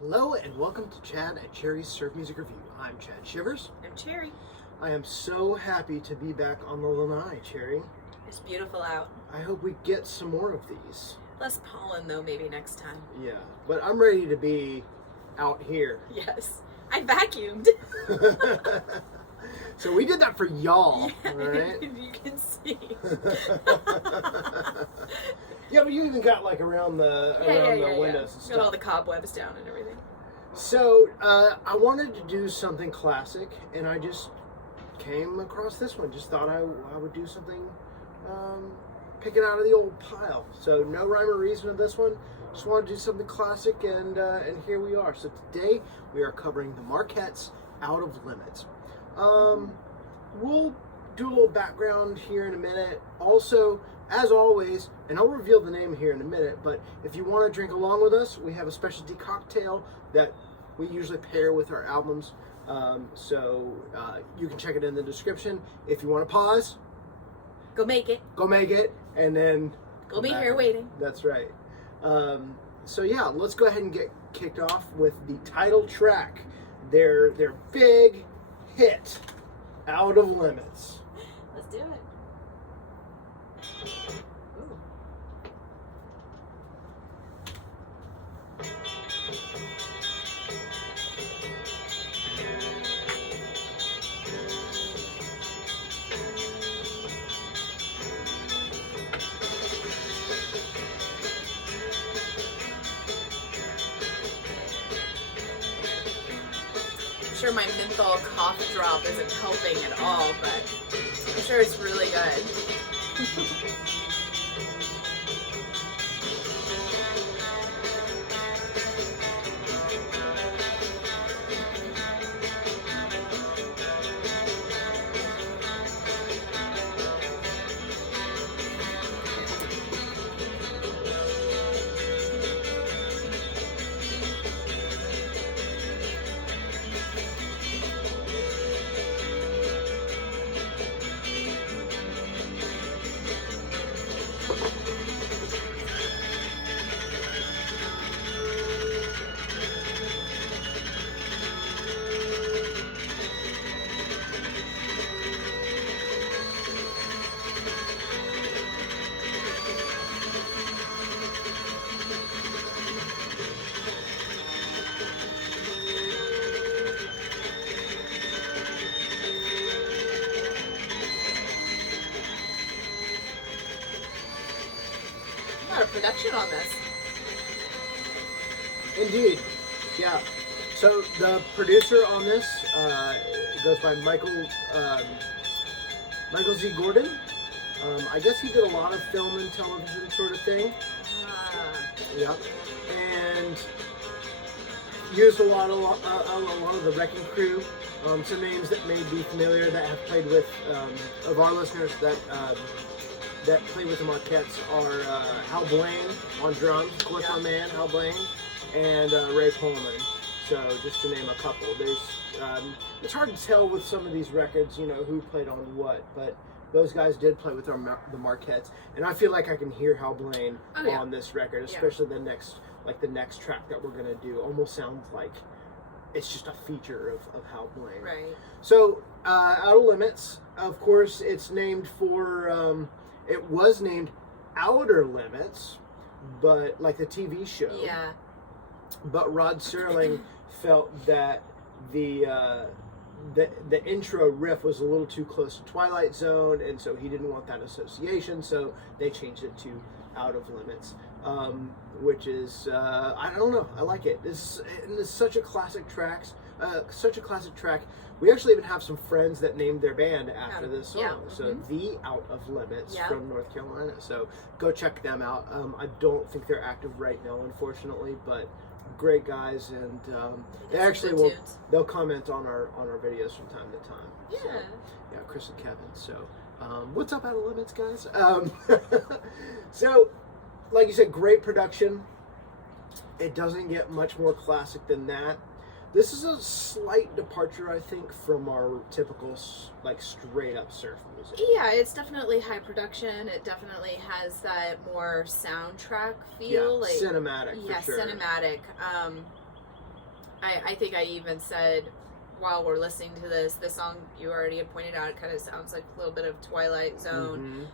Hello and welcome to Chad and Cherry's Surf Music Review. I'm Chad Shivers. I'm Cherry. I am so happy to be back on the lanai, Cherry. It's beautiful out. I hope we get some more of these. Less pollen though, maybe next time. Yeah, but I'm ready to be out here. Yes. I vacuumed. So we did that for y'all, Yeah, right? you can see. Yeah, but you even got like around the windows and stuff. Got all the cobwebs down and everything. So I wanted to do something classic, and I just came across this one. Just thought I would do something, pick it out of the old pile. So no rhyme or reason to this one. Just wanted to do something classic, and here we are. So today we are covering the Marquette's Out of Limits. We'll do a little background here in a minute. Also, as always, and I'll reveal the name here in a minute, but if you want to drink along with us, we have a specialty cocktail that we usually pair with our albums. So you can check it in the description. If you want to pause, Go make it. go make it, and then We'll be back. here waiting. That's right. So yeah, let's go ahead and get kicked off with the title track. Their big hit, Out of Limits. Let's do it. Ooh. I'm sure my menthol cough drop isn't helping at all, but I'm sure it's really good. A lot of production on this. Indeed, yeah. So the producer on this goes by Michael Z. Gordon. I guess he did a lot of film and television sort of thing. Yeah, and used a lot of the Wrecking Crew. Some names that may be familiar that have played with of our listeners that play with the Marquettes are Hal Blaine on drums, of course, my man Hal Blaine, and Ray Pullman. So just to name a couple. There's it's hard to tell with some of these records, you know, who played on what, but those guys did play with the Marquettes, and I feel like I can hear Hal Blaine on this record, especially the next track that we're gonna do. Almost sounds like it's just a feature of Hal Blaine. Right. So Out of Limits, of course, it's named for. It was named Outer Limits, but like the TV show. Yeah. But Rod Serling felt that the intro riff was a little too close to Twilight Zone, and so he didn't want that association. So they changed it to Out of Limits, which is I don't know. I like it. This is such a classic track. We actually even have some friends that named their band after this song. Yeah. So the Out of Limits from North Carolina. So go check them out. I don't think they're active right now, unfortunately, but great guys, and they actually they'll comment on our videos from time to time. Yeah. So, yeah, Chris and Kevin. So what's up, Out of Limits, guys? So like you said, great production. It doesn't get much more classic than that. This is a slight departure, I think, from our typical, like, straight-up surf music. Yeah, it's definitely high production. It definitely has that more soundtrack feel. Yeah, cinematic, for sure. Yeah, cinematic. I think I even said while we're listening to this, the song you already had pointed out, it kind of sounds like a little bit of Twilight Zone.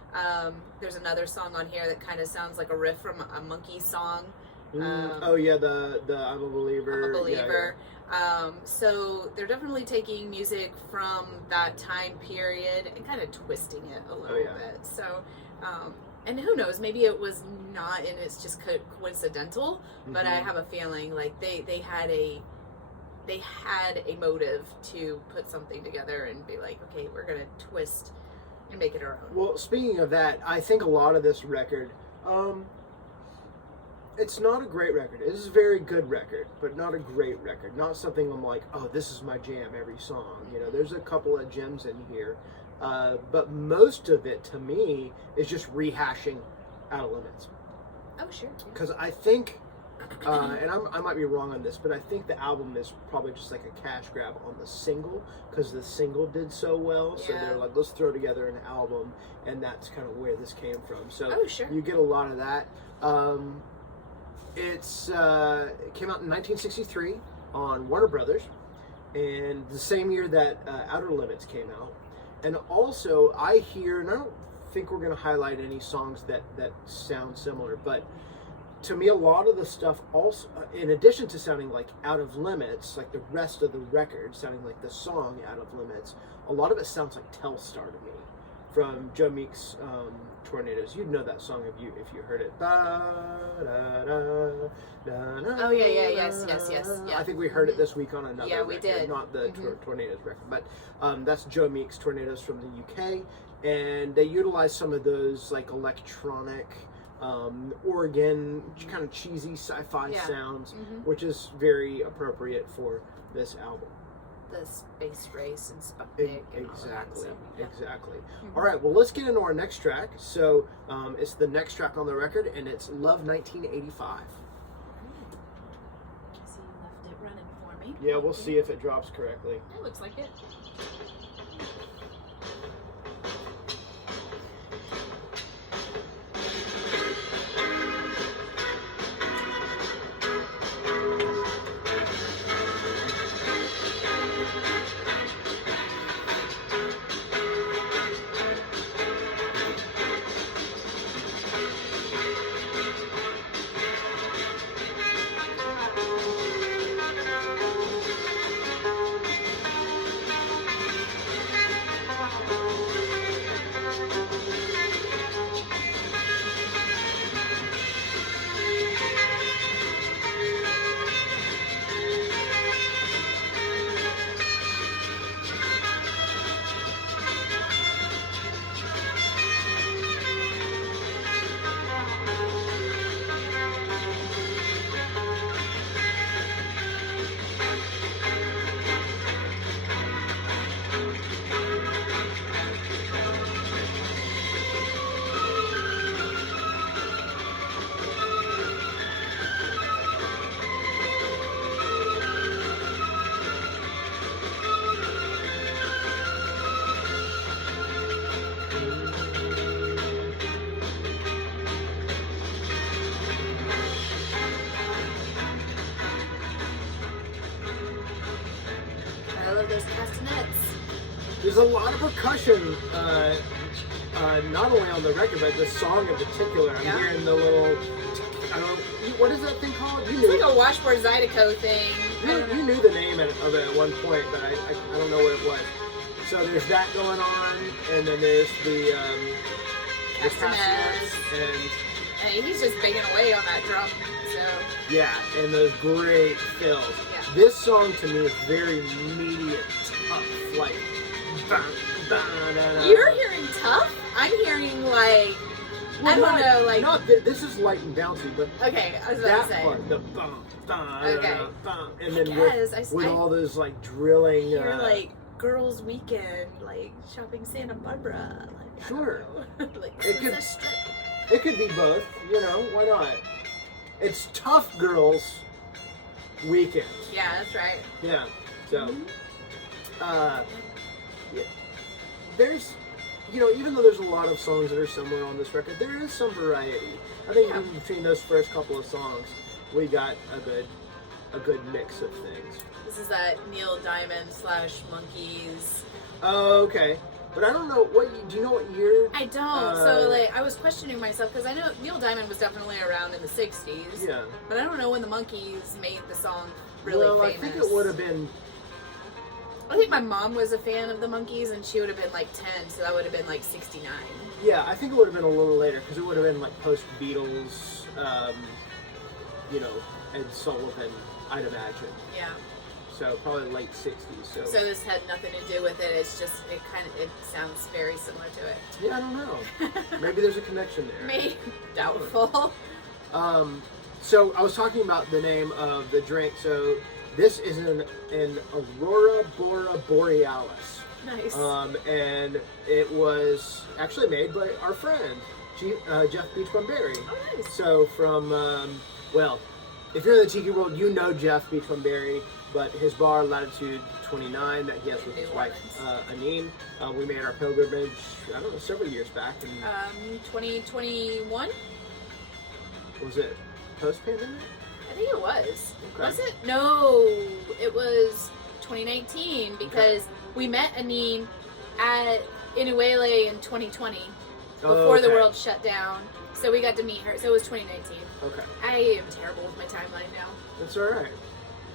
There's another song on here that kind of sounds like a riff from a Monkey song. Oh yeah, the I'm a Believer. I'm a Believer. Yeah. So they're definitely taking music from that time period and kind of twisting it a little bit. So, and who knows, maybe it was not and it's just coincidental, but I have a feeling like they had a motive to put something together and be like, okay, we're gonna twist and make it our own. Well, speaking of that, I think a lot of this record, it's not a great record. It is a very good record, but not a great record. Not something I'm like, oh, this is my jam every song. You know, there's a couple of gems in here, but most of it to me is just rehashing Out of Limits. Oh, sure. Because I think. And I might be wrong on this, but I think the album is probably just like a cash grab on the single because the single did so well. So they're like, let's throw together an album, and that's kind of where this came from. So you get a lot of that. It came out in 1963 on Warner Brothers, and the same year that Outer Limits came out. And also, I hear, and I don't think we're going to highlight any songs that sound similar, but to me, a lot of the stuff also, in addition to sounding like Out of Limits, like the rest of the record sounding like the song Out of Limits, a lot of it sounds like Telstar to me, from Joe Meek's Tornadoes. You'd know that song if you heard it. Oh yeah, yes. I think we heard it this week on another record, did. Not the Tornadoes record, but that's Joe Meek's Tornadoes from the UK, and they utilize some of those like electronic, organ, kind of cheesy sci-fi sounds, which is very appropriate for this album. The space race and Sputnik and exactly, all that, so, exactly. All right, well, let's get into our next track. So it's the next track on the record, and it's Love 1985. So you left it running for me. Yeah, we'll see if it drops correctly. It looks like it. There's a lot of percussion, not only on the record, but the song in particular. I'm hearing the little, I don't know, what is that thing called? It's like a washboard Zydeco thing. You knew the name of it at one point, but I don't know what it was. So there's that going on, and then there's the castanets, and he's just banging away on that drum. So yeah, and those great fills. Yeah. This song to me is very meaty and tough, like. You're hearing tough? I'm hearing like, well, I don't know, like. Not this is light and bouncy, but okay, I was about to say. Part, the okay. And then with all those like drilling. You're like girls' weekend, like shopping Santa Barbara. Like, sure. Like, it could be both. You know, why not? It's tough girls' weekend. Yeah, that's right. Yeah. So. Yeah. There's, you know, even though there's a lot of songs that are similar on this record, there is some variety. I think even between those first couple of songs, we got a a good mix of things. This is that Neil Diamond / Monkeys. Oh, okay. But I don't know do you know what year? I don't. So like, I was questioning myself because I know Neil Diamond was definitely around in the '60s. Yeah. But I don't know when the Monkees made the song really famous. I think it would have been. I think my mom was a fan of the Monkees, and she would have been like 10, so that would have been like '69. Yeah, I think it would have been a little later because it would have been like post Beatles, you know, Ed Sullivan, I'd imagine. Yeah. So probably late '60s. So this had nothing to do with it. It's just it sounds very similar to it. Yeah, I don't know. Maybe there's a connection there. Maybe doubtful. So I was talking about the name of the drink. So this is an Aurora Bora Borealis. Nice. And it was actually made by our friend Jeff Beachbum-Berry. Oh, nice. So from well, if you're in the Tiki world, you know Jeff Beachbum-Berry. But his bar, Latitude 29, that he has with his wife, Anine, we made our pilgrimage, I don't know, several years back. And 2021? Was it post-pandemic? I think it was. Okay. Was it? No, it was 2019 because we met Anine at Inuele in 2020 before the world shut down. So we got to meet her. So it was 2019. Okay. I am terrible with my timeline now. That's all right.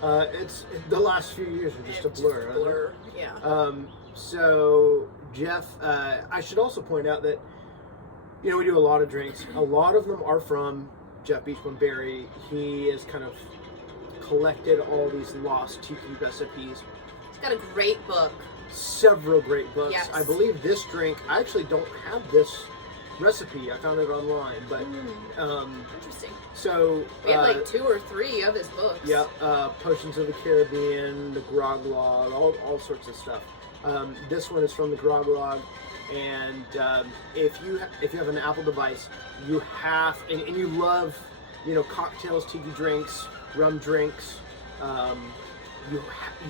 It's the last few years are just a blur. Yeah. So Jeff, I should also point out that we do a lot of drinks. A lot of them are from Jeff Beachbum-Berry. He has kind of collected all these lost Tiki recipes. He's got a great book. Several great books. Yes. I believe this drink. I actually don't have this recipe. I found it online, but interesting. So we have like 2 or 3 of his books. Yeah, Potions of the Caribbean, the Grog Log, all sorts of stuff. This one is from the Grog Log, and if you have an Apple device, you have and you love cocktails, tiki drinks, rum drinks. You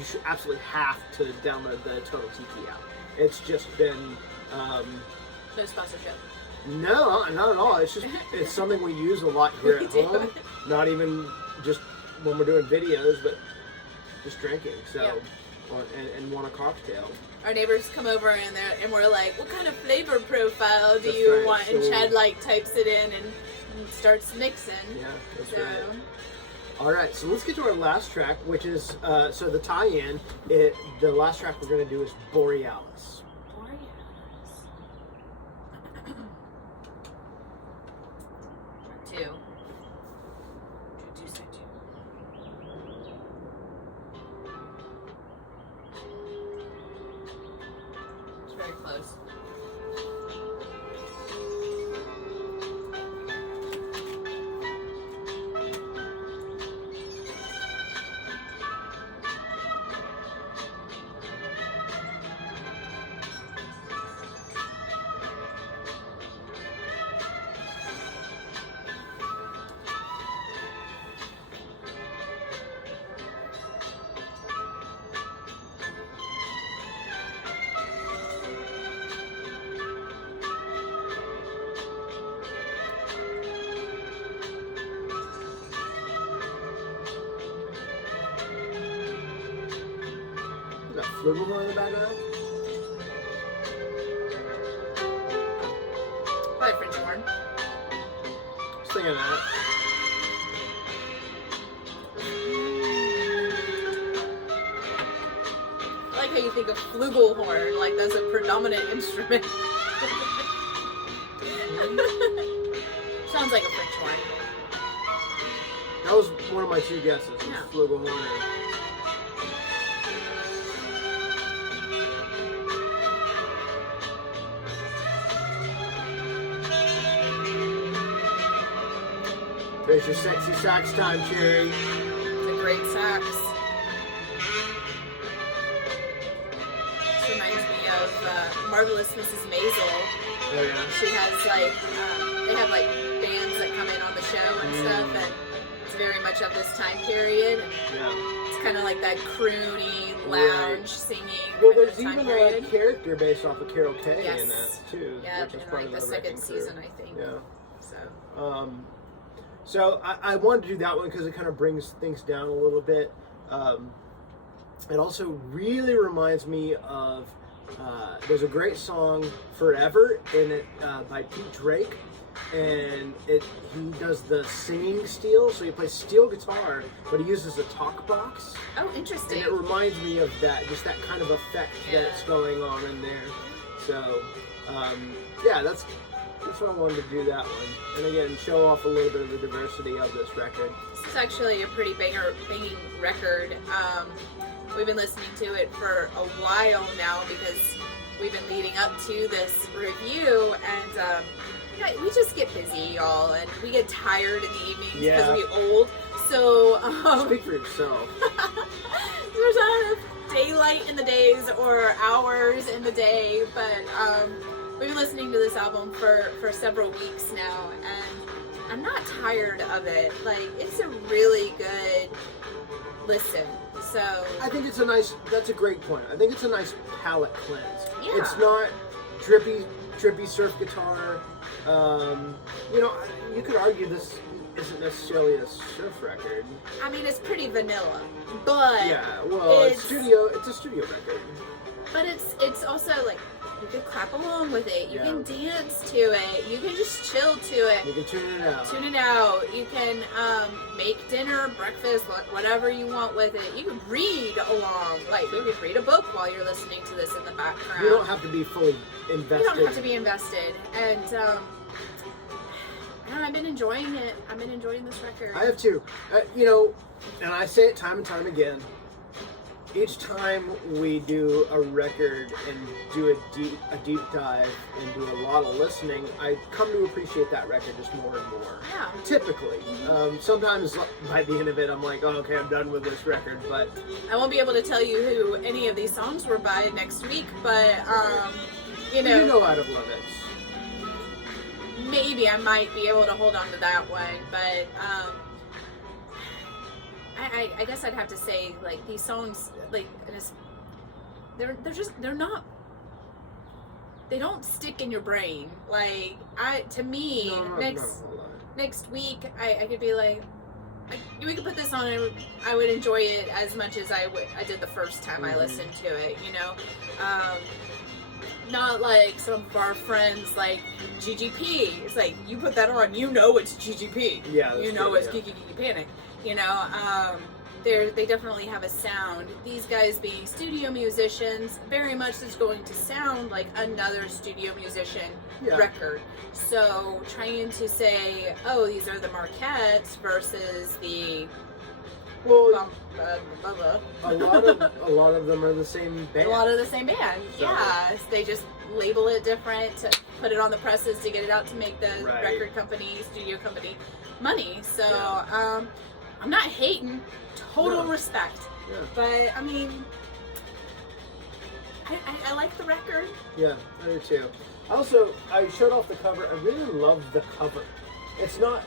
should absolutely have to download the Total Tiki app. It's just been no sponsorship. No, not at all. It's something we use a lot here at home. Not even just when we're doing videos, but just drinking. So, and want a cocktail. Our neighbors come over and we're like, "What kind of flavor profile do you want?" And Chad types it in and starts mixing. Yeah, that's right. All right, so let's get to our last track, which is so the tie-in. The last track we're going to do is Borealis. It's very close. Flugelhorn in the background? Probably French horn. I was thinking that. I like how you think of flugelhorn, like that's a predominant instrument. Sounds like a French horn. That was one of my 2 guesses. Yeah. Flugelhorn. There's your sexy sax time, Cherry. It's a great sax. This reminds me of Marvelous Mrs. Maisel. Oh yeah. She has they have bands that come in on the show and stuff, and it's very much of this time period. And yeah. It's kind of like that croony lounge singing. Well, there's even a character based off of Carol Kay in that too. Yeah, which is in part of the second season, I think. Yeah. So. So I wanted to do that one because it kind of brings things down a little bit. It also really reminds me of, there's a great song, Forever, in it by Pete Drake. And he does the singing steel, so he plays steel guitar, but he uses a talk box. Oh, interesting. And it reminds me of that, just that kind of effect that's going on in there. So, yeah, that's why I wanted to do that one. And again, show off a little bit of the diversity of this record. This is actually a pretty banging record. We've been listening to it for a while now because we've been leading up to this review, and we just get busy, y'all, and we get tired in the evenings because we're old. So speak for yourself. There's not enough daylight in the days or hours in the day, but we've been listening to this album for several weeks now, and I'm not tired of it. Like, it's a really good listen. So I think it's that's a great point. I think it's a nice palate cleanse. Yeah. It's not drippy surf guitar. You could argue this isn't necessarily a surf record. I mean, it's pretty vanilla, but yeah, well, it's a studio record. But it's also like, you can clap along with it. You can dance to it. You can just chill to it. You can tune it out. You can make dinner, breakfast, whatever you want with it. You can read along. Like, you can read a book while you're listening to this in the background. You don't have to be fully invested. You don't have to be invested. And I don't know, I've been enjoying it. I've been enjoying this record. I have too. And I say it time and time again. Each time we do a record and do a deep dive and do a lot of listening, I come to appreciate that record just more and more. Yeah. Typically. Sometimes by the end of it, I'm like, oh, okay, I'm done with this record, but... I won't be able to tell you who any of these songs were by next week, but, You know Out of Limits. Maybe I might be able to hold on to that one, but, I guess I'd have to say, like, these songs, like, they don't stick in your brain. Like, next week, I could be like, we could put this on and I would enjoy it as much as I did the first time I listened to it, not like some of our friends like GGP. It's like, you put that on, it's GGP. Yeah, It's Geeky Geeky Panic. They definitely have a sound. These guys being studio musicians, very much is going to sound like another studio musician record. So trying to say, oh, these are the Marquettes versus the a lot of them are the same band. A lot of the same band. So. Yeah, they just label it different to put it on the presses to get it out to make the record company, studio company money. So I'm not hating. Total respect. Yeah. But I mean, I like the record. Yeah, I do too. Also, I showed off the cover. I really love the cover. It's not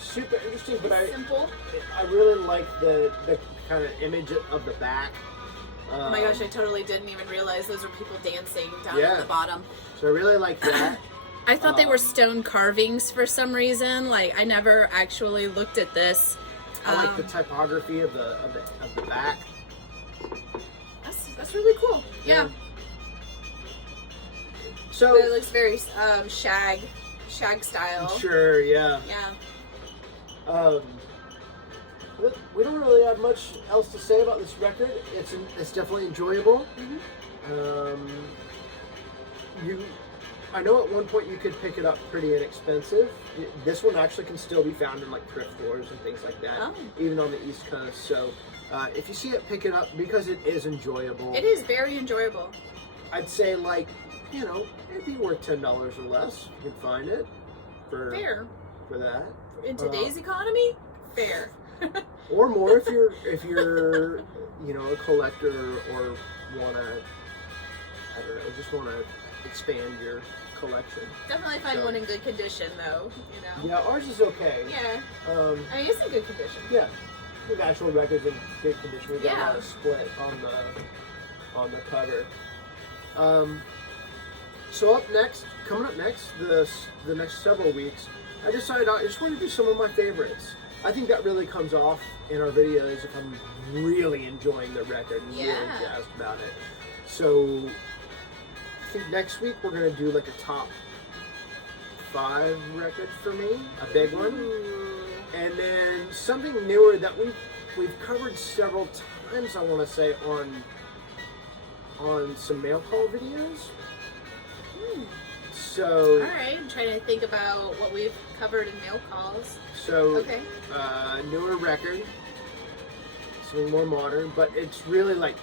super interesting, but simple. I really like the kind of image of the back. Oh my gosh, I totally didn't even realize those were people dancing down at the bottom. So I really like that. I thought they were stone carvings for some reason. Like, I never actually looked at this. I like the typography of the back. That's really cool. Yeah. So it looks very shag style. Sure. Yeah. Yeah. We don't really have much else to say about this record. It's definitely enjoyable. I know at one point you could pick it up pretty inexpensive. This one actually can still be found in like thrift stores and things like that, even on the East Coast. So if you see it, pick it up because it is enjoyable. It is very enjoyable. I'd say it'd be worth $10 or less if you can find it for that. In today's economy, fair. Or more if you're a collector or just wanna expand your collection. Definitely find one in good condition, though. Yeah, ours is okay. Yeah. I mean, it's in good condition. Yeah. The actual record's in good condition. We got a split on the cover. So coming up next, the next several weeks, I decided I just want to do some of my favorites. I think that really comes off in our videos if I'm really enjoying the record and really jazzed about it. So I think next week we're going to do like a top 5 record for me, a big one. And then something newer that we've covered several times, I want to say, on some mail call videos. So, alright, I'm trying to think about what we've covered in mail calls. So, okay. Newer record, something more modern, but it's really like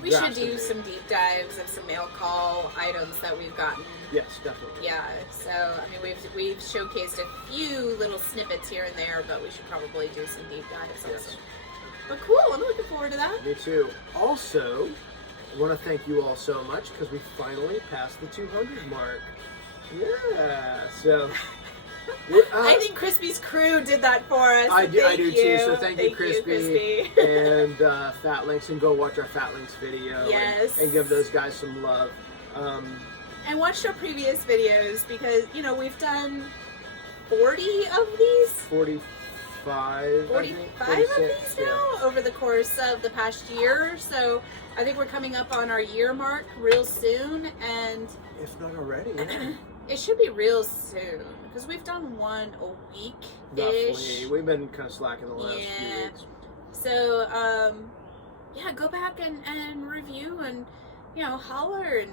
we should do some deep dives of some mail call items that we've gotten. Yes, definitely. Yeah, so I mean we've showcased a few little snippets here and there, but we should probably do some deep dives also. Yes. But cool, I'm looking forward to that. Me too. Also, I want to thank you all so much because we finally passed the 200 mark. Yeah, so I think Crispy's crew did that for us. I do too. So thank you, Crispy. Crispy. And Fat Links, and go watch our Fat Links video. Yes. And give those guys some love. And watch our previous videos because we've done 40 of these. 45. 45 of these now over the course of the past year. So I think we're coming up on our year mark real soon, and if not already, yeah. It should be real soon because we've done one a week-ish. Roughly. We've been kind of slacking the last few weeks. So, yeah, go back and review and, holler. And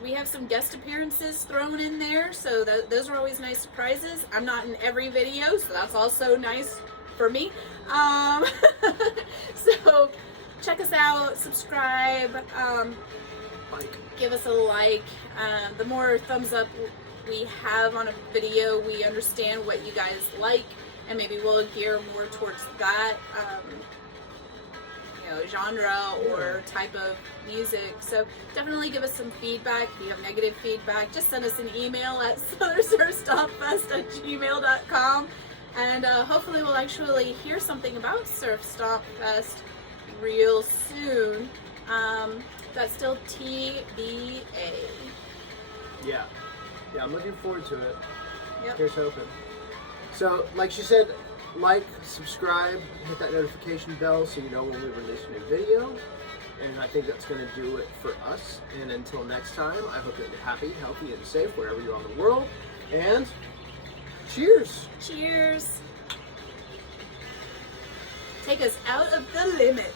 we have some guest appearances thrown in there, so those are always nice surprises. I'm not in every video, so that's also nice for me. So, check us out, subscribe. Give us a like. The more thumbs up we have on a video, we understand what you guys like, and maybe we'll gear more towards that genre or type of music. So definitely give us some feedback. If you have negative feedback, just send us an email at southernsurfstompfest@gmail.com, and hopefully we'll actually hear something about Surf Stomp Fest real soon. That's still TBA. Yeah, I'm looking forward to it. Yep. Here's hoping. So, like she said, like, subscribe, hit that notification bell so you know when we release a new video. And I think that's going to do it for us. And until next time, I hope you're happy, healthy, and safe wherever you are in the world. And cheers! Cheers! Take us out of the limits.